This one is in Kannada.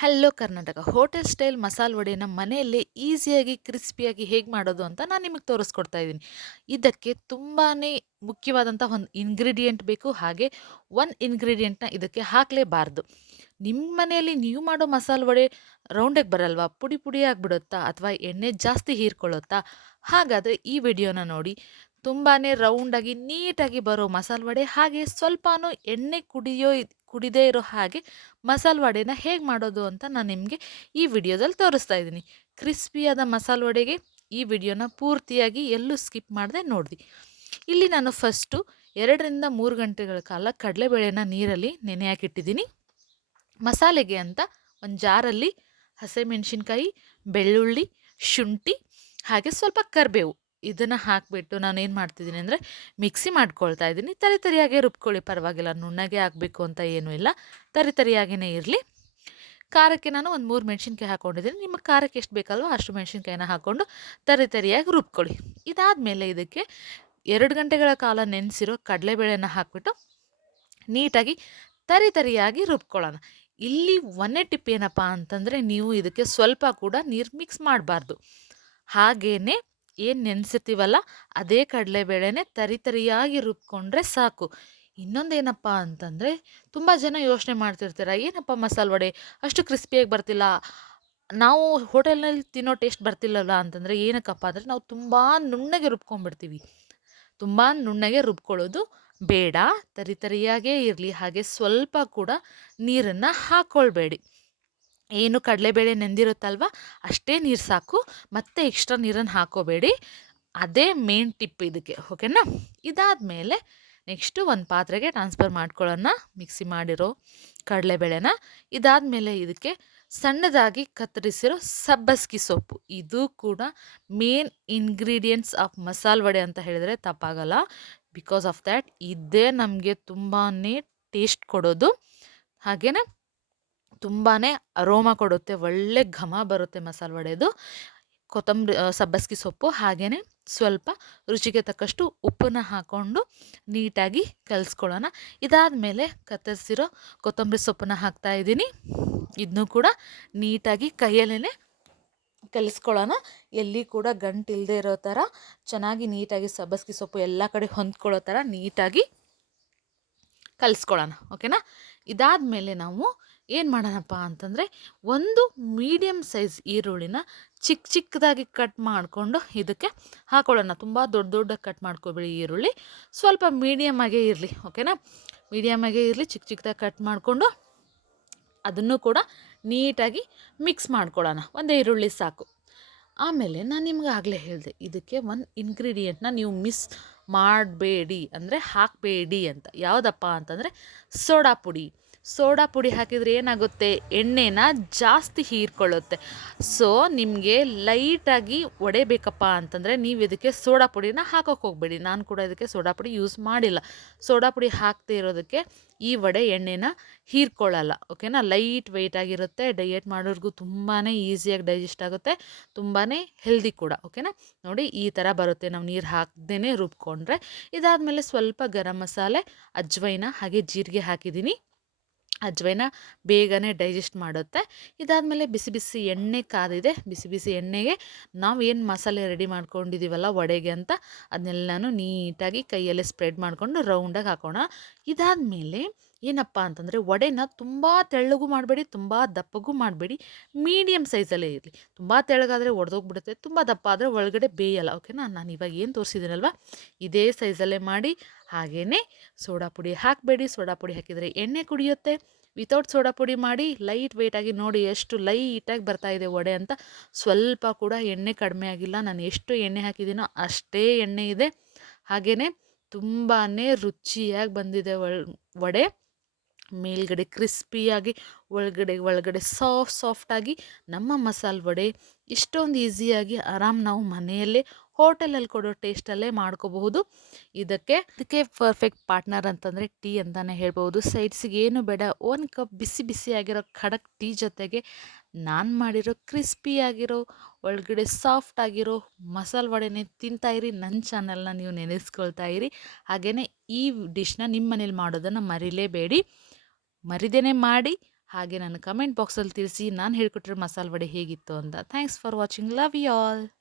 ಹಲೋ ಕರ್ನಾಟಕ ಹೋಟೆಲ್ ಸ್ಟೈಲ್ ಮಸಾಲೆ ವಡೆನ ಮನೆಯಲ್ಲೇ ಈಸಿಯಾಗಿ ಕ್ರಿಸ್ಪಿಯಾಗಿ ಹೇಗೆ ಮಾಡೋದು ಅಂತ ನಾನು ನಿಮಗೆ ತೋರಿಸ್ಕೊಡ್ತಾ ಇದ್ದೀನಿ. ಇದಕ್ಕೆ ತುಂಬಾ ಮುಖ್ಯವಾದಂಥ ಒಂದು ಇಂಗ್ರೀಡಿಯೆಂಟ್ ಬೇಕು. ಹಾಗೆ ಒಂದು ಇಂಗ್ರೀಡಿಯೆಂಟ್ನ ಇದಕ್ಕೆ ಹಾಕಲೇಬಾರ್ದು. ನಿಮ್ಮ ಮನೆಯಲ್ಲಿ ನೀವು ಮಾಡೋ ಮಸಾಲೆ ವಡೆ ರೌಂಡಿಗೆ ಬರಲ್ವಾ? ಪುಡಿ ಪುಡಿ ಆಗಿಬಿಡುತ್ತಾ ಅಥವಾ ಎಣ್ಣೆ ಜಾಸ್ತಿ ಹೀರ್ಕೊಳ್ಳುತ್ತಾ? ಹಾಗಾದರೆ ಈ ವಿಡಿಯೋನ ನೋಡಿ. ತುಂಬಾ ರೌಂಡಾಗಿ ನೀಟಾಗಿ ಬರೋ ಮಸಾಲೆ ವಡೆ, ಹಾಗೆ ಸ್ವಲ್ಪನೂ ಎಣ್ಣೆ ಕುಡಿದೇ ಇರೋ ಹಾಗೆ ಮಸಾಲೆ ವಡೆನ ಹೇಗೆ ಮಾಡೋದು ಅಂತ ನಾನು ನಿಮಗೆ ಈ ವಿಡಿಯೋದಲ್ಲಿ ತೋರಿಸ್ತಾ ಇದ್ದೀನಿ. ಕ್ರಿಸ್ಪಿಯಾದ ಮಸಾಲೆ ವಡೆಗೆ ಈ ವಿಡಿಯೋನ ಪೂರ್ತಿಯಾಗಿ ಎಲ್ಲೂ ಸ್ಕಿಪ್ ಮಾಡದೆ ನೋಡಿ. ಇಲ್ಲಿ ನಾನು ಫಸ್ಟು 2 ರಿಂದ 3 ಗಂಟೆಗಳ ಕಾಲ ಕಡಲೆಬೇಳೆನ ನೀರಲ್ಲಿ ನೆನೆ ಹಾಕಿಟ್ಟಿದ್ದೀನಿ. ಮಸಾಲೆಗೆ ಅಂತ ಒಂದು ಜಾರಲ್ಲಿ ಹಸಿಮೆಣಸಿನ್ಕಾಯಿ, ಬೆಳ್ಳುಳ್ಳಿ, ಶುಂಠಿ ಹಾಗೆ ಸ್ವಲ್ಪ ಕರಿಬೇವು ಇದನ್ನು ಹಾಕಿಬಿಟ್ಟು ನಾನೇನು ಮಾಡ್ತಿದ್ದೀನಿ ಅಂದರೆ ಮಿಕ್ಸಿ ಮಾಡ್ಕೊಳ್ತಾ ಇದ್ದೀನಿ. ತರಿಯಾಗೇ ರುಬ್ಕೊಳ್ಳಿ, ಪರವಾಗಿಲ್ಲ, ನುಣ್ಣಗೆ ಆಗಬೇಕು ಅಂತ ಏನೂ ಇಲ್ಲ, ತರಿಯಾಗೇ ಇರಲಿ. ಖಾರಕ್ಕೆ ನಾನು ಒಂದು 3 ಮೆಣಸಿನ್ಕಾಯಿ ಹಾಕ್ಕೊಂಡಿದ್ದೀನಿ. ನಿಮ್ಮ ಖಾರಕ್ಕೆ ಎಷ್ಟು ಬೇಕಲ್ವೋ ಅಷ್ಟು ಮೆಣಸಿನ್ಕಾಯಿನ ಹಾಕ್ಕೊಂಡು ತರಿಯಾಗಿ ರುಬ್ಕೊಳ್ಳಿ. ಇದಾದಮೇಲೆ ಇದಕ್ಕೆ 2 ಗಂಟೆಗಳ ಕಾಲ ನೆನೆಸಿರೋ ಕಡಲೆಬೇಳೆನ ಹಾಕಿಬಿಟ್ಟು ನೀಟಾಗಿ ತರಿಯಾಗಿ ರುಬ್ಕೊಳ್ಳೋಣ. ಇಲ್ಲಿ ಒಂದೇ ಟಿಪ್ ಏನಪ್ಪ ಅಂತಂದರೆ, ನೀವು ಇದಕ್ಕೆ ಸ್ವಲ್ಪ ಕೂಡ ನೀರು ಮಿಕ್ಸ್ ಮಾಡಬಾರ್ದು. ಹಾಗೇ ಏನು ನೆನೆಸಿರ್ತೀವಲ್ಲ ಅದೇ ಕಡಲೆಬೇಳೆನೇ ತರಿಯಾಗಿ ರುಬ್ಕೊಂಡ್ರೆ ಸಾಕು. ಇನ್ನೊಂದೇನಪ್ಪ ಅಂತಂದರೆ, ತುಂಬ ಜನ ಯೋಚನೆ ಮಾಡ್ತಿರ್ತೀರ, ಏನಪ್ಪ ಮಸಾಲೆ ವಡೆ ಅಷ್ಟು ಕ್ರಿಸ್ಪಿಯಾಗಿ ಬರ್ತಿಲ್ಲ, ನಾವು ಹೋಟೆಲ್ನಲ್ಲಿ ತಿನ್ನೋ ಟೇಸ್ಟ್ ಬರ್ತಿಲ್ಲಲ್ಲ ಅಂತಂದರೆ ಏನಕ್ಕಪ್ಪ ಅಂದರೆ, ನಾವು ತುಂಬ ನುಣ್ಣಗೆ ರುಬ್ಕೊಂಡ್ಬಿಡ್ತೀವಿ. ತುಂಬ ನುಣ್ಣಗೆ ರುಬ್ಕೊಳ್ಳೋದು ಬೇಡ, ತರಿಯಾಗೇ ಇರಲಿ. ಹಾಗೆ ಸ್ವಲ್ಪ ಕೂಡ ನೀರನ್ನು ಹಾಕ್ಕೊಳ್ಬೇಡಿ. ಏನು ಕಡಲೆಬೇಳೆ ನೆಂದಿರುತ್ತಲ್ವ ಅಷ್ಟೇ ನೀರು ಸಾಕು, ಮತ್ತೆ ಎಕ್ಸ್ಟ್ರಾ ನೀರನ್ನು ಹಾಕೋಬೇಡಿ. ಅದೇ ಮೇನ್ ಟಿಪ್ ಇದಕ್ಕೆ, ಓಕೆನಾ? ಇದಾದಮೇಲೆ ನೆಕ್ಸ್ಟು ಒಂದು ಪಾತ್ರೆಗೆ ಟ್ರಾನ್ಸ್ಫರ್ ಮಾಡ್ಕೊಳ್ಳೋಣ ಮಿಕ್ಸಿ ಮಾಡಿರೋ ಕಡಲೆಬೇಳೆನ. ಇದಾದಮೇಲೆ ಇದಕ್ಕೆ ಸಣ್ಣದಾಗಿ ಕತ್ತರಿಸಿರೋ ಸಬ್ಬಸ್ಗಿ ಸೊಪ್ಪು, ಇದು ಕೂಡ ಮೇನ್ ಇಂಗ್ರೀಡಿಯೆಂಟ್ಸ್ ಆಫ್ ಮಸಾಲೆ ವಡೆ ಅಂತ ಹೇಳಿದರೆ ತಪ್ಪಾಗಲ್ಲ. ಬಿಕಾಸ್ ಆಫ್ ದ್ಯಾಟ್ ಇದೇ ನಮಗೆ ತುಂಬಾ ಟೇಸ್ಟ್ ಕೊಡೋದು, ಹಾಗೆಯೇ ತುಂಬಾ ಅರೋಮಾ ಕೊಡುತ್ತೆ, ಒಳ್ಳೆ ಘಮ ಬರುತ್ತೆ ಮಸಾಲೆ ವಡೆದು. ಕೊತ್ತಂಬರಿ ಸಬ್ಬಸ್ಗಿ ಸೊಪ್ಪು ಹಾಗೆಯೇ ಸ್ವಲ್ಪ ರುಚಿಗೆ ತಕ್ಕಷ್ಟು ಉಪ್ಪನ್ನು ಹಾಕ್ಕೊಂಡು ನೀಟಾಗಿ ಕಲಿಸ್ಕೊಳ್ಳೋಣ. ಇದಾದಮೇಲೆ ಕತ್ತರಿಸಿರೋ ಕೊತ್ತಂಬರಿ ಸೊಪ್ಪನ್ನು ಹಾಕ್ತಾಯಿದ್ದೀನಿ. ಇದನ್ನು ಕೂಡ ನೀಟಾಗಿ ಕೈಯಲ್ಲೇ ಕಲಿಸ್ಕೊಳ್ಳೋಣ. ಎಲ್ಲಿ ಕೂಡ ಗಂಟು ಇಲ್ಲದೆ ಇರೋ ಥರ ಚೆನ್ನಾಗಿ ನೀಟಾಗಿ ಸಬ್ಬಸ್ಗಿ ಸೊಪ್ಪು ಎಲ್ಲ ಕಡೆ ಹೊಂದ್ಕೊಳ್ಳೋ ಥರ ನೀಟಾಗಿ ಕಲಿಸ್ಕೊಳ್ಳೋಣ, ಓಕೆನಾ? ಇದಾದಮೇಲೆ ನಾವು ಏನು ಮಾಡೋಣಪ್ಪ ಅಂತಂದರೆ, ಒಂದು ಮೀಡಿಯಮ್ ಸೈಜ್ ಈರುಳ್ಳಿನ ಚಿಕ್ಕದಾಗಿ ಕಟ್ ಮಾಡಿಕೊಂಡು ಇದಕ್ಕೆ ಹಾಕೊಳ್ಳೋಣ. ತುಂಬ ದೊಡ್ಡದಾಗಿ ಕಟ್ ಮಾಡ್ಕೋಬೇಡಿ ಈರುಳ್ಳಿ, ಸ್ವಲ್ಪ ಮೀಡಿಯಮ್ ಆಗೇ ಇರಲಿ, ಓಕೆನಾ? ಮೀಡಿಯಮ್ ಆಗೇ ಇರಲಿ, ಚಿಕ್ಕದಾಗಿ ಕಟ್ ಮಾಡಿಕೊಂಡು ಅದನ್ನು ಕೂಡ ನೀಟಾಗಿ ಮಿಕ್ಸ್ ಮಾಡ್ಕೊಳ್ಳೋಣ. ಒಂದು ಈರುಳ್ಳಿ ಸಾಕು. ಆಮೇಲೆ ನಾನು ನಿಮ್ಗೆ ಆಗಲೇ ಹೇಳಿದೆ, ಇದಕ್ಕೆ ಒಂದು ಇಂಗ್ರೀಡಿಯೆಂಟ್ನ ನೀವು ಮಿಸ್ ಮಾಡಬೇಡಿ, ಅಂದರೆ ಹಾಕಬೇಡಿ ಅಂತ. ಯಾವುದಪ್ಪ ಅಂತಂದರೆ ಸೋಡಾ ಪುಡಿ. ಸೋಡಾ ಪುಡಿ ಹಾಕಿದರೆ ಏನಾಗುತ್ತೆ, ಎಣ್ಣೆನ ಜಾಸ್ತಿ ಹೀರ್ಕೊಳ್ಳುತ್ತೆ. ಸೊ ನಿಮಗೆ ಲೈಟಾಗಿ ವಡೆ ಬೇಕಪ್ಪ ಅಂತಂದರೆ ನೀವು ಇದಕ್ಕೆ ಸೋಡಾ ಪುಡಿನ ಹಾಕೋಕ್ಕೆ ಹೋಗಬೇಡಿ. ನಾನು ಕೂಡ ಇದಕ್ಕೆ ಸೋಡಾ ಪುಡಿ ಯೂಸ್ ಮಾಡಿಲ್ಲ. ಸೋಡಾ ಪುಡಿ ಹಾಕದೇ ಇರೋದಕ್ಕೆ ಈ ವಡೆ ಎಣ್ಣೆನ ಹೀರ್ಕೊಳ್ಳಲ್ಲ, ಓಕೆನಾ? ಲೈಟ್ ವೆಯ್ಟ್ ಆಗಿರುತ್ತೆ, ಡಯಟ್ ಮಾಡೋರಿಗೂ ತುಂಬಾ ಈಸಿಯಾಗಿ ಡೈಜೆಸ್ಟ್ ಆಗುತ್ತೆ, ತುಂಬಾ ಹೆಲ್ದಿ ಕೂಡ, ಓಕೆನಾ? ನೋಡಿ ಈ ಥರ ಬರುತ್ತೆ ನಾವು ನೀರು ಹಾಕ್ದೇ ರುಬ್ಕೊಂಡ್ರೆ. ಇದಾದಮೇಲೆ ಸ್ವಲ್ಪ ಗರಂ ಮಸಾಲೆ, ಅಜ್ವೈನ ಹಾಗೆ ಜೀರಿಗೆ ಹಾಕಿದ್ದೀನಿ. ಅಜ್ವೈನ ಬೇಗನೆ ಡೈಜೆಸ್ಟ್ ಮಾಡುತ್ತೆ. ಇದಾದಮೇಲೆ ಬಿಸಿ ಬಿಸಿ ಎಣ್ಣೆ ಕಾದಿದೆ, ಬಿಸಿ ಬಿಸಿ ಎಣ್ಣೆಗೆ ನಾವು ಏನು ಮಸಾಲೆ ರೆಡಿ ಮಾಡ್ಕೊಂಡಿದ್ದೀವಲ್ಲ ವಡೆಗೆ ಅಂತ, ಅದನ್ನೆಲ್ಲನೂ ನೀಟಾಗಿ ಕೈಯಲ್ಲೇ ಸ್ಪ್ರೆಡ್ ಮಾಡಿಕೊಂಡು ರೌಂಡಾಗಿ ಹಾಕೋಣ. ಇದಾದಮೇಲೆ ಏನಪ್ಪ ಅಂತಂದರೆ, ವಡೆನ ತುಂಬ ತೆಳ್ಳಗೂ ಮಾಡಬೇಡಿ, ತುಂಬ ದಪ್ಪಗೂ ಮಾಡಬೇಡಿ, ಮೀಡಿಯಮ್ ಸೈಜಲ್ಲೇ ಇರಲಿ. ತುಂಬ ತೆಳ್ಳಗಾದರೆ ಒಡೆದೋಗ್ಬಿಡುತ್ತೆ, ತುಂಬ ದಪ್ಪ ಆದರೆ ಒಳಗಡೆ ಬೇಯಲ್ಲ, ಓಕೆನಾ? ನಾನು ಇವಾಗ ಏನು ತೋರಿಸಿದ್ದೀನಲ್ವ ಇದೇ ಸೈಜಲ್ಲೇ ಮಾಡಿ. ಹಾಗೆಯೇ ಸೋಡಾ ಪುಡಿ ಹಾಕಬೇಡಿ, ಸೋಡಾ ಪುಡಿ ಹಾಕಿದರೆ ಎಣ್ಣೆ ಕುಡಿಯುತ್ತೆ. ವಿತೌಟ್ ಸೋಡಾ ಪುಡಿ ಮಾಡಿ, ಲೈಟ್ ವೆಯ್ಟಾಗಿ ನೋಡಿ ಎಷ್ಟು ಲೈಟಾಗಿ ಬರ್ತಾಯಿದೆ ವಡೆ ಅಂತ. ಸ್ವಲ್ಪ ಕೂಡ ಎಣ್ಣೆ ಕಡಿಮೆ ಆಗಿಲ್ಲ, ನಾನು ಎಷ್ಟು ಎಣ್ಣೆ ಹಾಕಿದ್ದೀನೋ ಅಷ್ಟೇ ಎಣ್ಣೆ ಇದೆ. ಹಾಗೆಯೇ ತುಂಬಾ ರುಚಿಯಾಗಿ ಬಂದಿದೆ ವಡೆ. ಮೇಲ್ಗಡೆ ಕ್ರಿಸ್ಪಿಯಾಗಿ, ಒಳಗಡೆ ಸಾಫ್ಟಾಗಿ ನಮ್ಮ ಮಸಾಲೆ ವಡೆ ಇಷ್ಟೊಂದು ಈಸಿಯಾಗಿ ಆರಾಮ್ ನಾವು ಮನೆಯಲ್ಲೇ ಹೋಟೆಲಲ್ಲಿ ಕೊಡೋ ಟೇಸ್ಟಲ್ಲೇ ಮಾಡ್ಕೋಬಹುದು. ಇದಕ್ಕೆ ಪರ್ಫೆಕ್ಟ್ ಪಾರ್ಟ್ನರ್ ಅಂತಂದರೆ ಟೀ ಅಂತಲೇ ಹೇಳ್ಬೋದು. ಸೈಡ್ಸಿಗೆ ಏನು ಬೇಡ, 1 ಕಪ್ ಬಿಸಿ ಬಿಸಿಯಾಗಿರೋ ಖಡಕ್ ಟೀ ಜೊತೆಗೆ ನಾನು ಮಾಡಿರೋ ಕ್ರಿಸ್ಪಿಯಾಗಿರೋ ಒಳಗಡೆ ಸಾಫ್ಟ್ ಆಗಿರೋ ಮಸಾಲೆ ವಡೆನೇ ತಿಂತಾಯಿರಿ. ನನ್ನ ಚಾನಲ್ನ ನೀವು ನೆನೆಸ್ಕೊಳ್ತಾ ಇರಿ. ಹಾಗೆಯೇ ಈ ಡಿಶ್ನ ನಿಮ್ಮ ಮನೇಲಿ ಮಾಡೋದನ್ನು ಮರಿಲೇಬೇಡಿ. ಮರಿದೇನೆ ಮಾಡಿ ಹಾಗೆ ನನ್ನ ಕಮೆಂಟ್ ಬಾಕ್ಸಲ್ಲಿ ತಿಳಿಸಿ ನಾನು ಹೇಳ್ಕೊಟ್ಟಿರೋ ಮಸಾಲೆ ವಡೆ ಹೇಗಿತ್ತು ಅಂತ. Thanks for watching. Love you all.